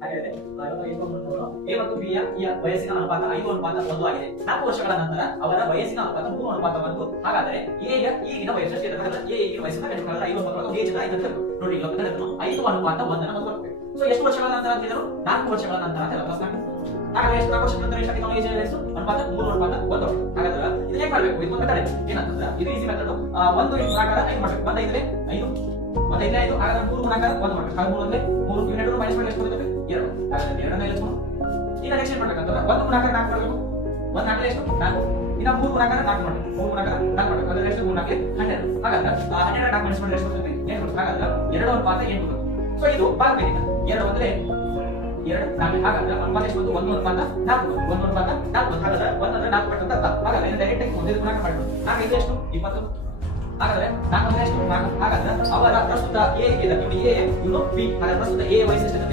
ಹಾಗಾದ್ರೆ ಎ ಮತ್ತು ಬಿ ಯ ವಯಸ್ಸಿನ ಅನುಪಾತ 5:1 ಆಗಿದೆ. 4 ವರ್ಷಗಳ ನಂತರ ಅವರ ವಯಸ್ಸಿನ ಅನುಪಾತ 3:1. ಹಾಗಾದ್ರೆ ಎ ಯ ಈಗಿನ ವಯಸ್ಸು ಎಷ್ಟು ಇದೆ? ಎ ಈಗಿನ ವಯಸ್ಸನ್ನ ಕಂಡುಕೊಳ್ಳಲು 5 ಮಕ್ಕಳು ಏಜ್ ನ 5 ನೋಡಿ ಇಲ್ಲಿ ಲೋಕದನ್ನು 5:1 ಅನ್ನು ಬರುತ್ತೆ. ಸೊ ಎಷ್ಟು ವರ್ಷಗಳ ನಂತರ ಅಂತಿದ್ರು? 4 ವರ್ಷಗಳ ನಂತರ ಅಂತ ಹೇಳಬಹುದು. ಹಾಗಾದ್ರೆ ಎಷ್ಟು 4 ವರ್ಷಗಳ ನಂತರ ಎಷ್ಟು ಆಗಿದೆ ಏಜ್ ವಯಸ್ಸು? ಅನುಪಾತ 3:1. ಹಾಗಾದ್ರೆ ಇದು ಹೇಗೆ ಮಾಡಬೇಕು? ಇದು ಮೆಥಡ್ ಏನಂತಂದ್ರೆ ಇದು ಈಸಿ ಮೆಥಡ್. 1 × 4 5 ಮಾಡಬೇಕು. 1 5 5 1 5 5 ಹಾಗಾದ್ರೆ 3 × 4 1 ಮಾಡಬೇಕು. ಹಾಗಾದ್ರೆ 3 ಅಂದ್ರೆ 3 2 ಮೈನಸ್ ಮಾಡಿ ಎಷ್ಟು ಬರುತ್ತೆ? 2. ಹಾಗಾದ್ರೆ 2 ಅನ್ನು ಎಲ್ಲಿಸ್ಕೊಂಡು ಈಗ ನೆಕ್ಸ್ಟ್ ಏನು ಮಾಡಬೇಕಂತಂದ್ರೆ 1 × 4 4 ಮಾಡಬೇಕು. 1 4 ಎಷ್ಟು? 4. ಇನ್ನ 3 × 4 4 ಮಾಡಬೇಕು. 3 × 4 4 ಮಾಡಬೇಕು. ಹಾಗಾದ್ರೆ ಎಷ್ಟು? 3 4 12. ಹಾಗಾದ್ರೆ 12 4 ಮೈನಸ್ ಮಾಡಿ ಎಷ್ಟು ಬರುತ್ತೆ? 8 ಬರುತ್ತೆ. ಹಾಗಾದ್ರೆ 2:8 ಬರುತ್ತೆ. ಸೊ ಇದು ಭಾಗಬೇಕಿದೆ 2 ಅಂದ್ರೆ 2 4. ಹಾಗಾದ್ರೆ ಅನುಪಾತ ಎಷ್ಟು ಬಂತು? 1:4. 1:4 ಹಾಗಾದ್ರೆ 1 ಅಂದ್ರೆ 4 ಪಟ್ಟು ಅಂತ ಅರ್ಥ. ಹಾಗಾದ್ರೆ ಇದು ಡೈರೆಕ್ಟ್ ಆಗಿ ಮುಂದೆ ಗುಣಾಕಾರ ಮಾಡಬಹುದು. 4 5 ಎಷ್ಟು? 20. ಹಾಗಾದ್ರೆ 4 ಅಂದ್ರೆ ಎಷ್ಟು? 4. ಹಾಗಾದ್ರೆ ಅವರ ಪ್ರಸ್ತುತ ಎ ಇದೆ, ಇವನು ಎ, ಇವನು ಬಿ. ಹಾಗಾದ್ರೆ ಪ್ರಸ್ತುತ ಎ ವಯಸ್ಸು ಎಷ್ಟು?